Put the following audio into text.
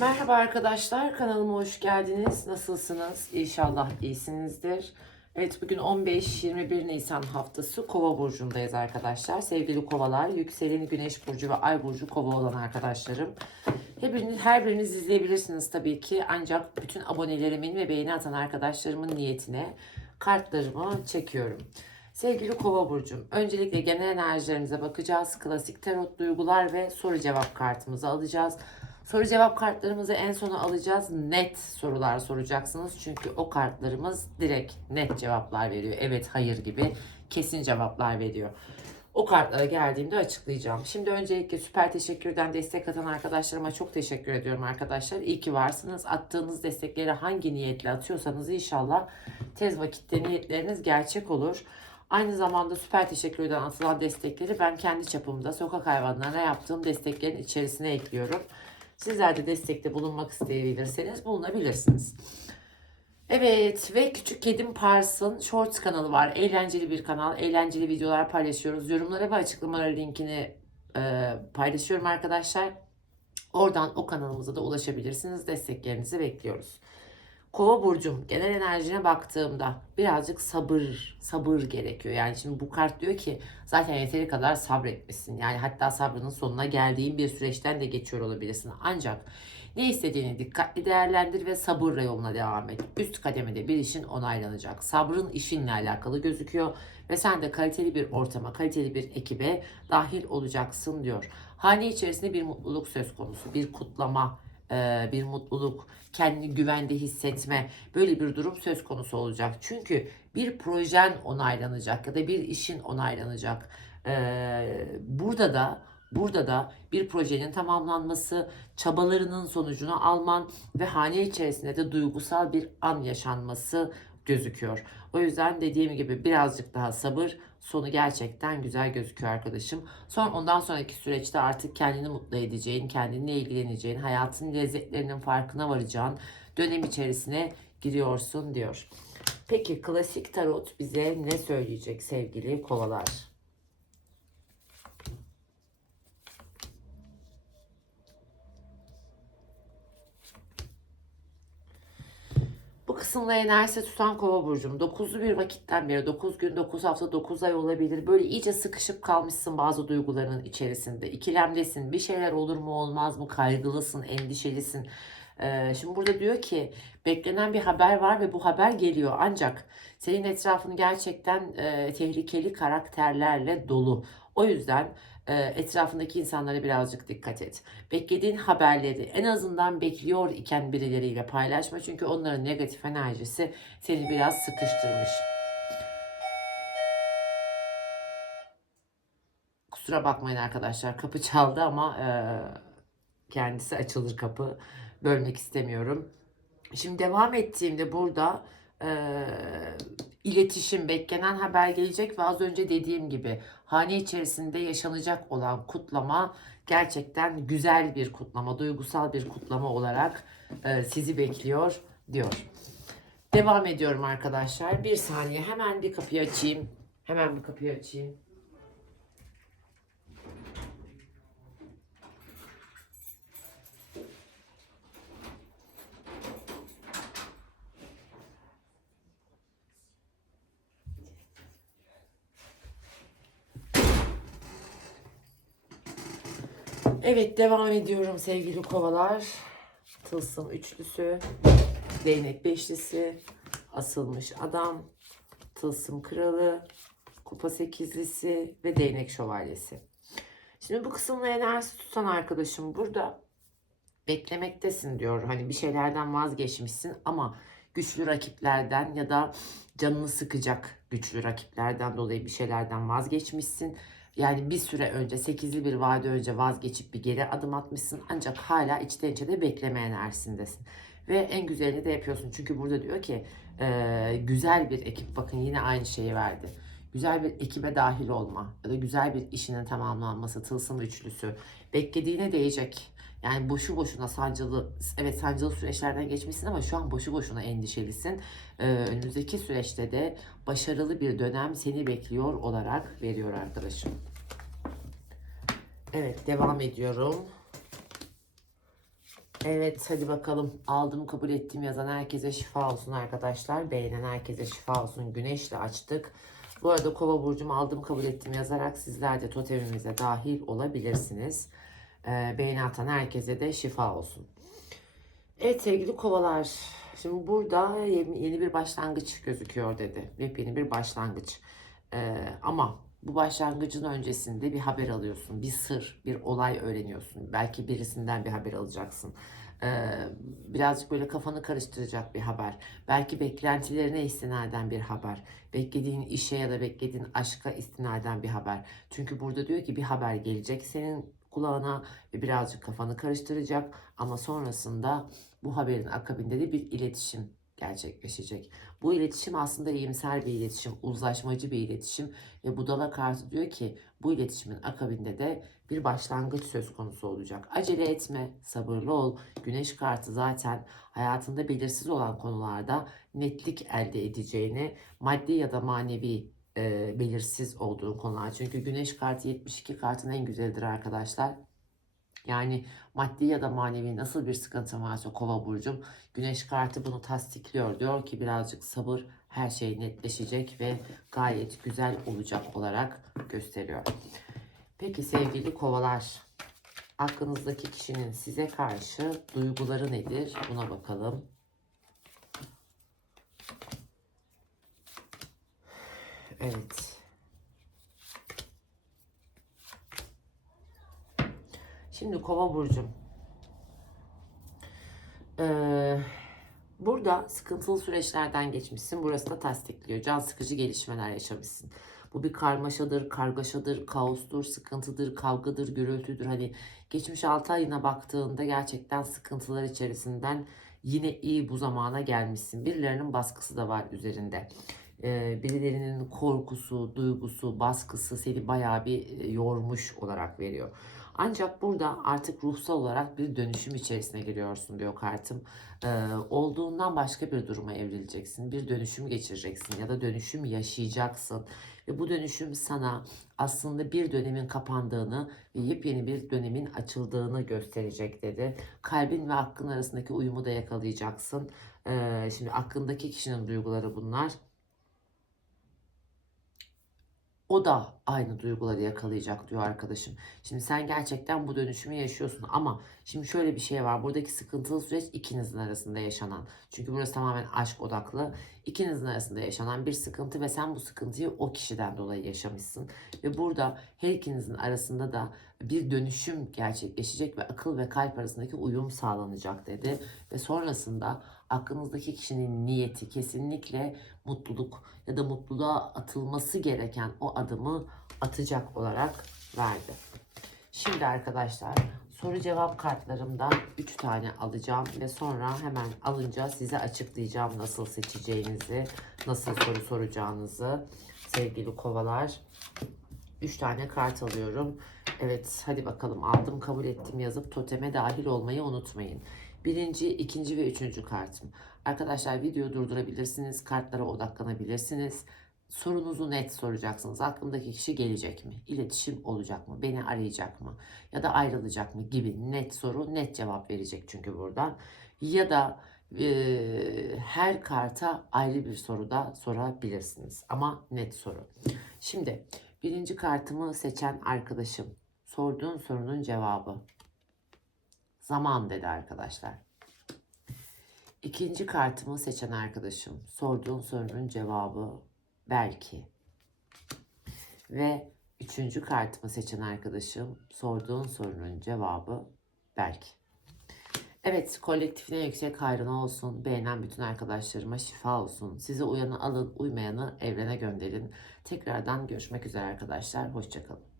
Merhaba arkadaşlar, kanalıma hoş geldiniz. Nasılsınız? İnşallah iyisinizdir. Evet, bugün 15-21 Nisan haftası Kova burcundayız arkadaşlar. Sevgili Kovalar, yükseleni Güneş burcu ve Ay burcu Kova olan arkadaşlarım. Hepiniz, her biriniz izleyebilirsiniz tabii ki. Ancak bütün abonelerimin ve beğeni atan arkadaşlarımın niyetine kartlarımı çekiyorum. Sevgili Kova burcum, öncelikle genel enerjilerimize bakacağız. Klasik tarot duygular ve soru cevap kartımızı alacağız. Soru cevap kartlarımızı en sona alacağız. Net sorular soracaksınız. Çünkü o kartlarımız direkt net cevaplar veriyor. Evet, hayır gibi kesin cevaplar veriyor. O kartlara geldiğimde açıklayacağım. Şimdi öncelikle süper teşekkürden destek atan arkadaşlarıma çok teşekkür ediyorum arkadaşlar. İyi ki varsınız. Attığınız destekleri hangi niyetle atıyorsanız inşallah tez vakitte niyetleriniz gerçek olur. Aynı zamanda süper teşekkürden atılan destekleri ben kendi çapımda sokak hayvanlarına yaptığım desteklerin içerisine ekliyorum. Sizler de destekte bulunmak isteyebilirseniz bulunabilirsiniz. Evet ve küçük kedim Pars'ın Shorts kanalı var. Eğlenceli bir kanal. Eğlenceli videolar paylaşıyoruz. Yorumlara ve açıklamalara linkini e, paylaşıyorum arkadaşlar. Oradan o kanalımıza da ulaşabilirsiniz. Desteklerinizi bekliyoruz. Kova burcum genel enerjine baktığımda birazcık sabır sabır gerekiyor. Yani şimdi bu kart diyor ki zaten yeteri kadar sabretmişsin. Yani hatta sabrının sonuna geldiğin bir süreçten de geçiyor olabilirsin. Ancak ne istediğini dikkatli değerlendir ve sabırla yoluna devam et. Üst kademede bir işin onaylanacak. Sabrın işinle alakalı gözüküyor ve sen de kaliteli bir ortama, kaliteli bir ekibe dahil olacaksın diyor. Hane içerisinde bir mutluluk söz konusu, bir kutlama, e, bir mutluluk, kendini güvende hissetme böyle bir durum söz konusu olacak. Çünkü bir projen onaylanacak ya da bir işin onaylanacak. E, Burada da burada da bir projenin tamamlanması, çabalarının sonucunu alman ve hane içerisinde de duygusal bir an yaşanması gözüküyor. O yüzden dediğim gibi birazcık daha sabır, sonu gerçekten güzel gözüküyor arkadaşım. Son ondan sonraki süreçte artık kendini mutlu edeceğin, kendinle ilgileneceğin, hayatın lezzetlerinin farkına varacağın dönem içerisine giriyorsun diyor. Peki klasik tarot bize ne söyleyecek sevgili kovalar? Bu kısımda enerjisi tutan kova burcum. 9'lu bir vakitten beri 9 gün, 9 hafta, 9 ay olabilir. Böyle iyice sıkışıp kalmışsın bazı duyguların içerisinde. İkilemdesin. Bir şeyler olur mu olmaz mı? Kaygılısın, endişelisin. Ee, şimdi burada diyor ki beklenen bir haber var ve bu haber geliyor. Ancak senin etrafın gerçekten e, tehlikeli karakterlerle dolu. O yüzden etrafındaki insanlara birazcık dikkat et. Beklediğin haberleri en azından bekliyor iken birileriyle paylaşma. Çünkü onların negatif enerjisi seni biraz sıkıştırmış. Kusura bakmayın arkadaşlar kapı çaldı ama e, kendisi açılır kapı. Bölmek istemiyorum. Şimdi devam ettiğimde burada e, iletişim, beklenen haber gelecek ve az önce dediğim gibi hane içerisinde yaşanacak olan kutlama gerçekten güzel bir kutlama, duygusal bir kutlama olarak e, sizi bekliyor diyor. Devam ediyorum arkadaşlar. Bir saniye hemen bir kapıyı açayım. Hemen bir kapıyı açayım. Evet devam ediyorum sevgili kovalar. Tılsım üçlüsü, değnek beşlisi, asılmış adam, tılsım kralı, kupa sekizlisi ve değnek şövalyesi. Şimdi bu kısımda enerjisi tutan arkadaşım burada beklemektesin diyor. Hani bir şeylerden vazgeçmişsin ama güçlü rakiplerden ya da canını sıkacak güçlü rakiplerden dolayı bir şeylerden vazgeçmişsin. Yani bir süre önce 8'li bir vade önce vazgeçip bir geri adım atmışsın ancak hala içten içe de bekleme enerjisindesin. Ve en güzelini de yapıyorsun. Çünkü burada diyor ki e, güzel bir ekip bakın yine aynı şeyi verdi. Güzel bir ekibe dahil olma ya da güzel bir işinin tamamlanması tılsım üçlüsü beklediğine değecek. Yani boşu boşuna sancılı, evet sancılı süreçlerden geçmişsin ama şu an boşu boşuna endişelisin. Ee, önümüzdeki süreçte de başarılı bir dönem seni bekliyor olarak veriyor arkadaşım. Evet devam ediyorum. Evet hadi bakalım. Aldım kabul ettim yazan herkese şifa olsun arkadaşlar. Beğenen herkese şifa olsun. Güneşle açtık. Bu arada kova burcum aldım kabul ettim yazarak sizler de totemimize dahil olabilirsiniz. Ee, beğeni atan herkese de şifa olsun. Evet sevgili kovalar. Şimdi burada yeni yeni bir başlangıç gözüküyor dedi. Yepyeni bir başlangıç. Ee, ama bu başlangıcın öncesinde bir haber alıyorsun. Bir sır, bir olay öğreniyorsun. Belki birisinden bir haber alacaksın. Ee, birazcık böyle kafanı karıştıracak bir haber. Belki beklentilerine istinaden bir haber. Beklediğin işe ya da beklediğin aşka istinaden bir haber. Çünkü burada diyor ki bir haber gelecek senin kulağına ve birazcık kafanı karıştıracak. Ama sonrasında bu haberin akabinde de bir iletişim gerçekleşecek. Bu iletişim aslında iyimser bir iletişim, uzlaşmacı bir iletişim ve budala kartı diyor ki bu iletişimin akabinde de bir başlangıç söz konusu olacak. Acele etme, sabırlı ol. Güneş kartı zaten hayatında belirsiz olan konularda netlik elde edeceğini, maddi ya da manevi e, belirsiz olduğu konular. Çünkü güneş kartı 72 kartın en güzelidir arkadaşlar. Yani maddi ya da manevi nasıl bir sıkıntın varsa kova burcum güneş kartı bunu tasdikliyor. Diyor ki birazcık sabır her şey netleşecek ve gayet güzel olacak olarak gösteriyor. Peki sevgili kovalar aklınızdaki kişinin size karşı duyguları nedir? Buna bakalım. Evet. Şimdi kova burcum. Ee, burada sıkıntılı süreçlerden geçmişsin. Burası da tasdikliyor. Can sıkıcı gelişmeler yaşamışsın. Bu bir karmaşadır, kargaşadır, kaostur, sıkıntıdır, kavgadır, gürültüdür. Hani geçmiş 6 ayına baktığında gerçekten sıkıntılar içerisinden yine iyi bu zamana gelmişsin. Birilerinin baskısı da var üzerinde. Birilerinin korkusu, duygusu, baskısı seni bayağı bir yormuş olarak veriyor. Ancak burada artık ruhsal olarak bir dönüşüm içerisine giriyorsun diyor kartım. Ee, olduğundan başka bir duruma evrileceksin. Bir dönüşüm geçireceksin ya da dönüşüm yaşayacaksın. Ve bu dönüşüm sana aslında bir dönemin kapandığını ve yepyeni bir dönemin açıldığını gösterecek dedi. Kalbin ve aklın arasındaki uyumu da yakalayacaksın. Ee, şimdi aklındaki kişinin duyguları bunlar. O da aynı duyguları yakalayacak diyor arkadaşım. Şimdi sen gerçekten bu dönüşümü yaşıyorsun ama şimdi şöyle bir şey var. Buradaki sıkıntılı süreç ikinizin arasında yaşanan. Çünkü burası tamamen aşk odaklı. İkinizin arasında yaşanan bir sıkıntı ve sen bu sıkıntıyı o kişiden dolayı yaşamışsın. Ve burada her ikinizin arasında da bir dönüşüm gerçekleşecek ve akıl ve kalp arasındaki uyum sağlanacak dedi. Ve sonrasında aklınızdaki kişinin niyeti kesinlikle mutluluk ya da mutluluğa atılması gereken o adımı atacak olarak verdi. Şimdi arkadaşlar soru cevap kartlarımdan 3 tane alacağım ve sonra hemen alınca size açıklayacağım nasıl seçeceğinizi, nasıl soru soracağınızı sevgili kovalar. 3 tane kart alıyorum. Evet hadi bakalım aldım kabul ettim yazıp toteme dahil olmayı unutmayın. Birinci, ikinci ve üçüncü kartım. Arkadaşlar videoyu durdurabilirsiniz. Kartlara odaklanabilirsiniz. Sorunuzu net soracaksınız. Aklımdaki kişi gelecek mi? İletişim olacak mı? Beni arayacak mı? Ya da ayrılacak mı? Gibi net soru, net cevap verecek çünkü buradan. Ya da e, her karta ayrı bir soru da sorabilirsiniz. Ama net soru. Şimdi birinci kartımı seçen arkadaşım. Sorduğun sorunun cevabı. Zaman dedi arkadaşlar. İkinci kartımı seçen arkadaşım. Sorduğun sorunun cevabı belki. Ve üçüncü kartımı seçen arkadaşım. Sorduğun sorunun cevabı belki. Evet kolektifine yüksek hayrına olsun. Beğenen bütün arkadaşlarıma şifa olsun. Size uyanı alın, uymayanı evrene gönderin. Tekrardan görüşmek üzere arkadaşlar. Hoşçakalın.